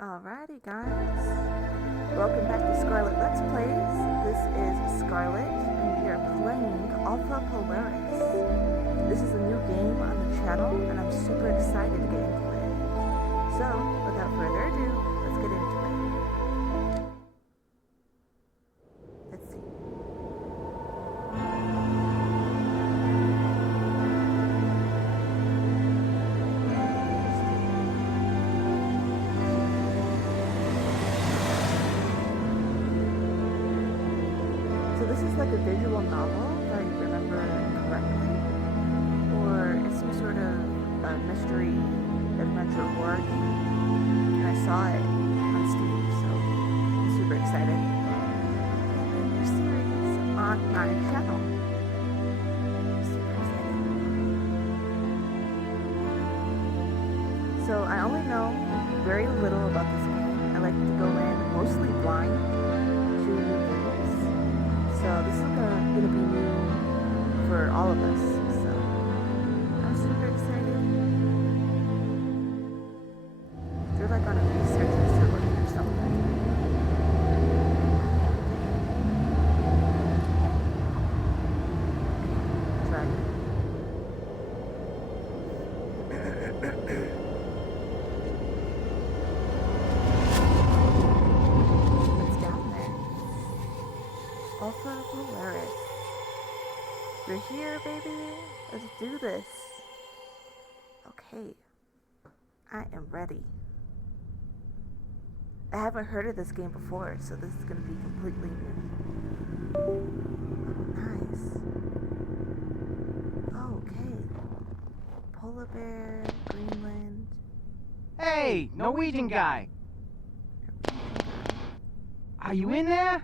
Alrighty guys, welcome back to Scarlet Let's Plays. This is Scarlet and we are playing Alpha Polaris. This is a new game on the channel and I'm super excited to get into it. So, without further ado, let's get into it. Let's see. So this is like a visual novel, if I remember correctly, or it's some sort of mystery adventure horror game. And I saw it on Steam, so I'm super excited. A new series on my channel. Super excited. So I only know very little about this game. I like to go in mostly blind to new games. So this is gonna be new for all of us. So I'm super excited. They're like on a research facility or something. Try it. What's down there? Alpha Polaris. We're here, baby. Let's do this. Okay. I am ready. I haven't heard of this game before, so this is going to be completely new. Nice. Okay. Polar bear, Greenland. Hey, Norwegian guy! Are you in there?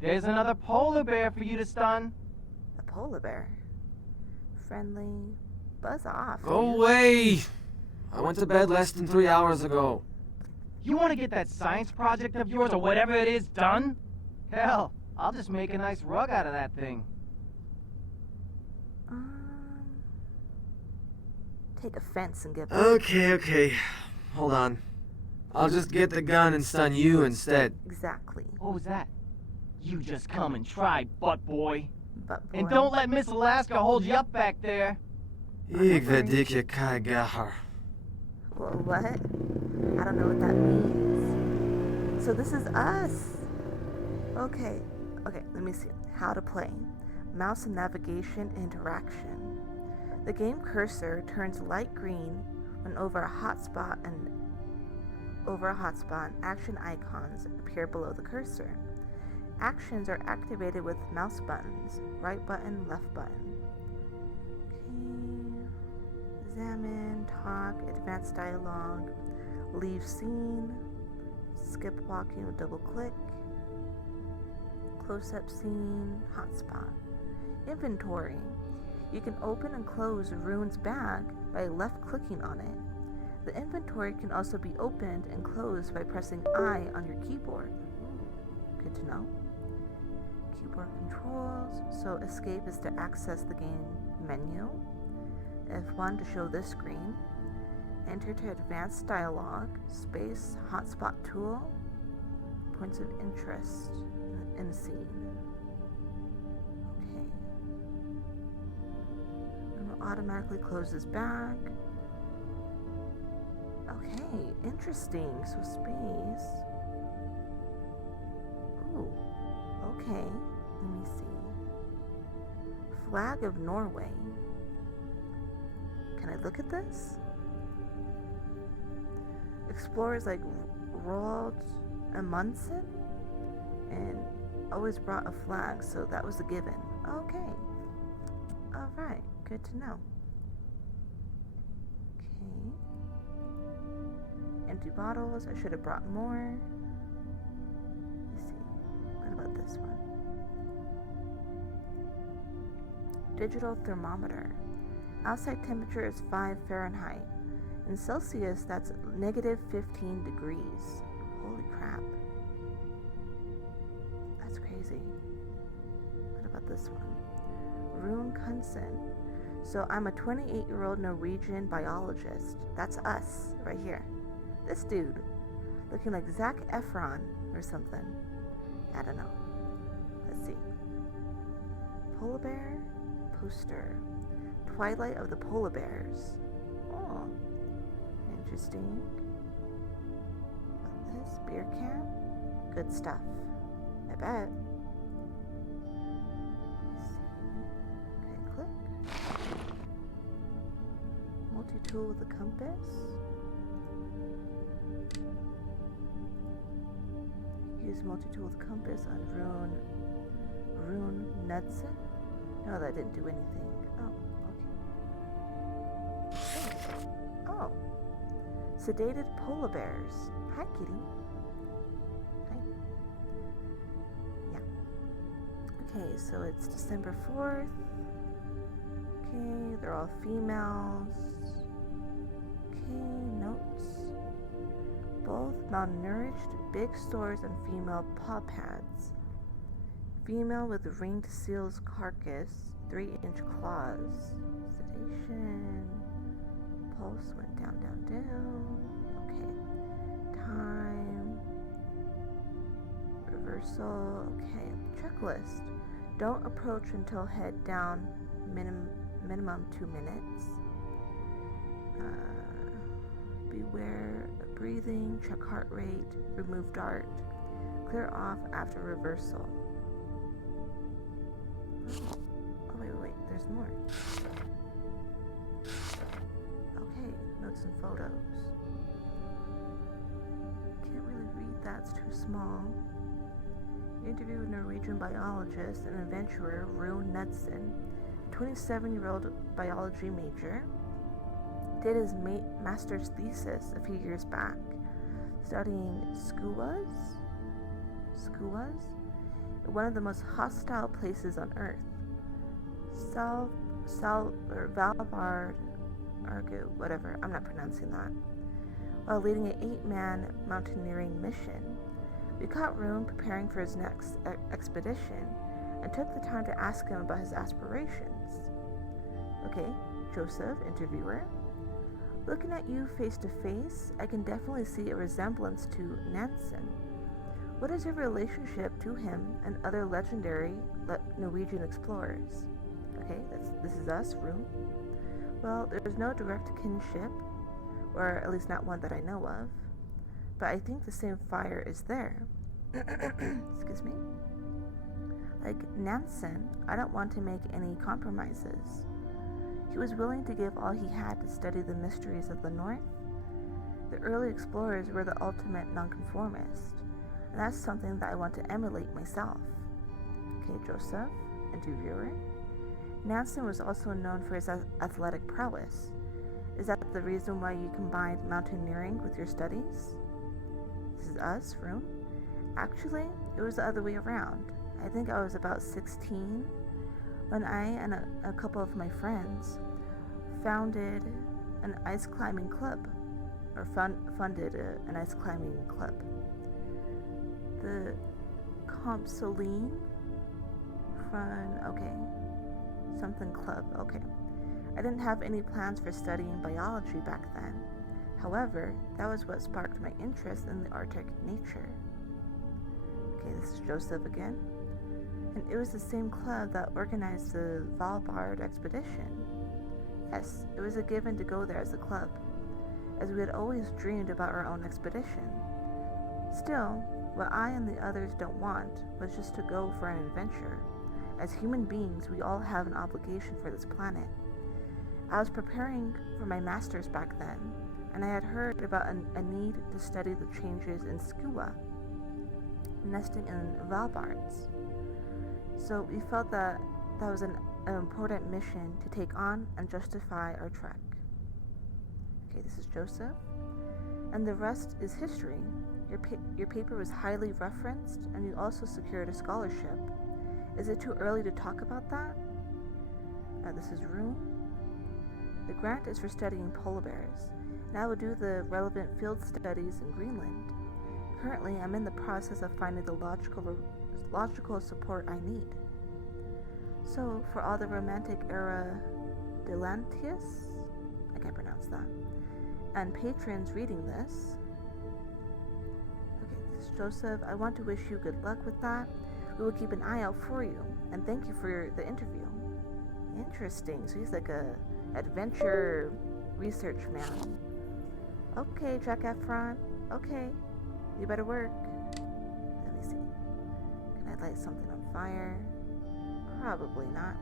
There's another polar bear for you to stun. A polar bear. Friendly. Buzz off. Go away! I went to bed less than 3 hours ago. You want to get that science project of yours or whatever it is done? Hell, I'll just make a nice rug out of that thing. Take offense and give up. Okay. Hold on. I'll just get the gun and stun you instead. Exactly. What was that? You just come and try, butt boy. But boy. And don't let Miss Alaska hold you up back there. Ik weet dikke keigaar. What? I don't know what that means. So this is us. Okay, let me see. How to play. Mouse and navigation interaction. The game cursor turns light green when over a hotspot and action icons appear below the cursor. Actions are activated with mouse buttons, right button, left button. Okay. Examine, talk, advanced dialogue, leave scene, skip walking with double click, close-up scene, hotspot. Inventory. You can open and close Rune's bag by left-clicking on it. The inventory can also be opened and closed by pressing I on your keyboard. Good to know. Keyboard controls. So escape is to access the game menu. F1 to show this screen. Enter to advanced dialogue. Space, hotspot tool. Points of interest in the scene. Okay. And we'll automatically close this bag. Okay, interesting. So space. Ooh. Okay. Let me see. Flag of Norway. Can I look at this? Explorers like Roald Amundsen and always brought a flag, so that was a given. Okay. Alright, good to know. Okay. Empty bottles, I should have brought more. Let's see. What about this one? Digital thermometer. Outside temperature is 5 Fahrenheit. In Celsius, that's negative 15 degrees. Holy crap. That's crazy. What about this one? Rune Knudson. So I'm a 28-year-old Norwegian biologist. That's us, right here. This dude, looking like Zac Effron or something. I don't know. Let's see. Polar bear poster. Twilight of the polar bears. Oh, interesting. This beer can. Good stuff. I bet. Let's see. Okay, click. Multi-tool with a compass. Use multi-tool with compass on Rune Knudson. No, that didn't do anything. Oh, okay. Oh. Sedated polar bears. Hi, kitty. Hi. Yeah. Okay, so it's December 4th. Okay, they're all females. Okay, notes. Both malnourished, big stores and female paw pads. Female with ringed seal's carcass, 3-inch claws. Sedation. Pulse went down, down, down. Okay. Time. Reversal. Okay. Checklist. Don't approach until head down, minimum 2 minutes. Beware of breathing, check heart rate, remove dart, clear off after reversal. Oh, wait, there's more. Okay, notes and photos. Can't really read, that's too small. Interview with Norwegian biologist and adventurer Rune Knudson, 27-year-old biology major. Did his master's thesis a few years back, studying skuas, one of the most hostile places on Earth. Valvard, Argu, whatever, I'm not pronouncing that. While leading an 8-man mountaineering mission, we caught Rune preparing for his next expedition and took the time to ask him about his aspirations. Okay, Joseph, interviewer. Looking at you face to face, I can definitely see a resemblance to Knudson. What is your relationship to him and other legendary Norwegian explorers? Okay, this is us, Rune. Well, there's no direct kinship, or at least not one that I know of, but I think the same fire is there. Excuse me. Like Knudson, I don't want to make any compromises. He was willing to give all he had to study the mysteries of the North. The early explorers were the ultimate nonconformist, and that's something that I want to emulate myself. Okay, Joseph, interviewer. Knudson was also known for his athletic prowess. Is that the reason why you combined mountaineering with your studies? This is us, Rune. Actually, it was the other way around. I think I was about 16 when I and a couple of my friends founded an ice climbing club, or funded an ice climbing club. The Compsoline something club, okay. I didn't have any plans for studying biology back then. However, that was what sparked my interest in the Arctic nature. Okay, this is Joseph again. And it was the same club that organized the Valbard expedition. Yes, it was a given to go there as a club, as we had always dreamed about our own expedition. Still, what I and the others don't want was just to go for an adventure. As human beings, we all have an obligation for this planet. I was preparing for my master's back then, and I had heard about a need to study the changes in skua, nesting in Valbards. So we felt that was an important mission to take on and justify our trek. Okay, this is Joseph. And the rest is history. Your paper was highly referenced, and you also secured a scholarship. Is it too early to talk about that? This is Rune. The grant is for studying polar bears, and I will do the relevant field studies in Greenland. Currently, I'm in the process of finding the logical support I need. So, for all the romantic era Delantius, I can't pronounce that, and patrons reading this. Okay, this is Joseph. I want to wish you good luck with that. We will keep an eye out for you, and thank you for the interview. Interesting. So he's like a adventure research man. Okay, Jack Effron. Okay, you better work. Let me see. Can I light something on fire? Probably not.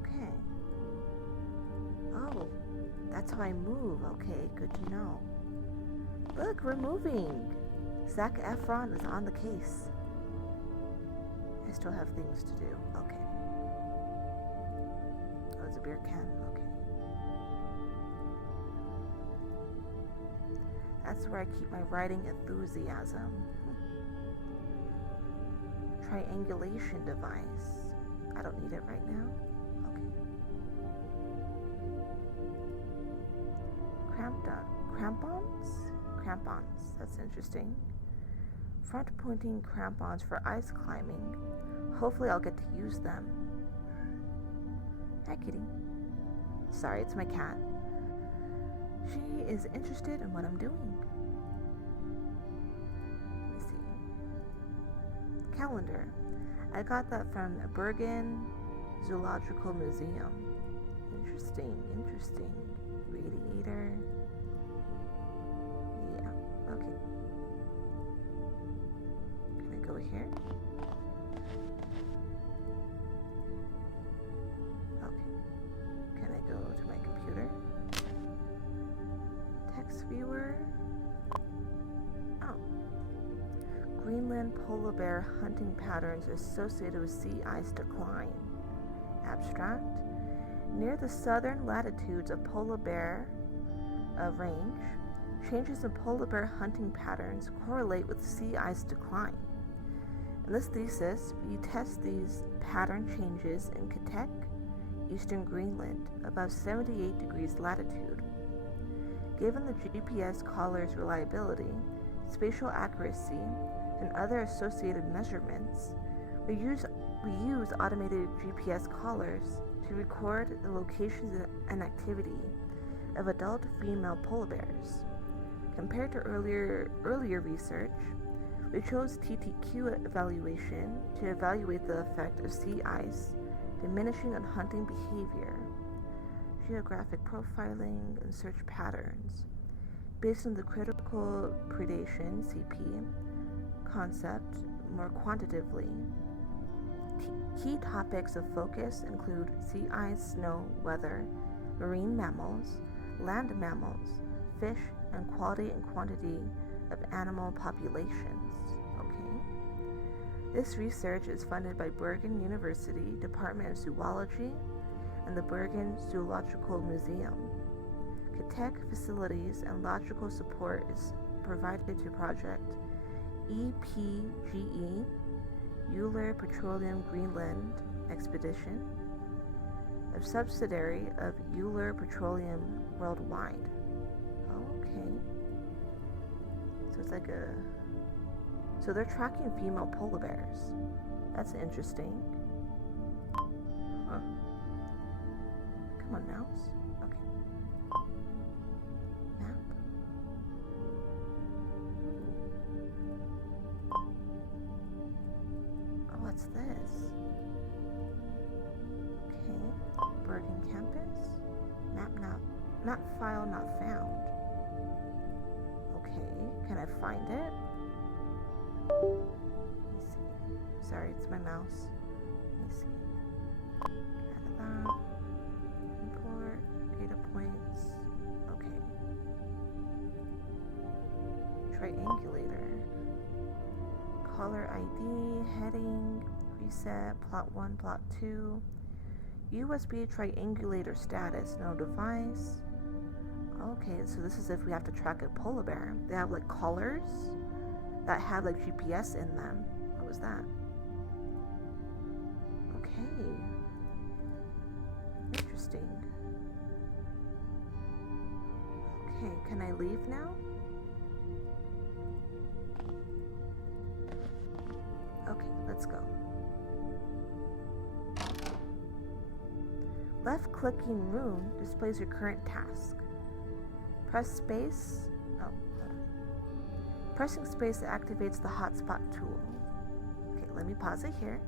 Okay. Oh, that's how I move. Okay, good to know. Look, we're moving. Zac Efron is on the case. I still have things to do. Okay. Oh, it's a beer can. Okay. That's where I keep my writing enthusiasm. Triangulation device. I don't need it right now. Okay. Crampons. That's interesting. Front pointing crampons for ice climbing. Hopefully I'll get to use them. Hi, kitty. Sorry, it's my cat. She is interested in what I'm doing. Let me see. Calendar. I got that from Bergen Zoological Museum. Interesting. Radiator. Yeah, okay. Can I go here? Okay. Can I go to my computer? Text viewer. Oh. Greenland polar bear hunting patterns associated with sea ice decline. Abstract. Near the southern latitudes of polar bear range, changes in polar bear hunting patterns correlate with sea ice decline. In this thesis, we test these pattern changes in Katek, eastern Greenland, above 78 degrees latitude. Given the GPS collar's reliability, spatial accuracy, and other associated measurements, we use automated GPS collars to record the locations and activity of adult female polar bears. Compared to earlier research, we chose TTQ evaluation to evaluate the effect of sea ice diminishing on hunting behavior, geographic profiling, and search patterns, based on the critical predation (CP) concept more quantitatively. Key topics of focus include sea ice, snow, weather, marine mammals, land mammals, fish, and quality and quantity of animal populations. Okay. This research is funded by Bergen University, Department of Zoology, and the Bergen Zoological Museum. Katek facilities and logical support is provided to project EPGE, Euler Petroleum Greenland Expedition, a subsidiary of Euler Petroleum Worldwide. Okay. So it's like so they're tracking female polar bears. That's interesting. Huh. Come on, mouse. Okay. Map. Oh, what's this? Okay. Bergen campus. Map file not found. Okay. Can I find it? Let me see. Sorry, it's my mouse. Let me see. Get out of that. Import data points. Okay. Triangulator. Caller ID, heading, reset, plot 1, plot 2. USB triangulator status, no device. Okay, so this is if we have to track a polar bear. They have like collars that have like GPS in them. What was that? Okay. Interesting. Okay, can I leave now? Okay, let's go. Left-clicking Rune displays your current task. Press space. Oh, hold on. Pressing space activates the hotspot tool. Okay, let me pause it here.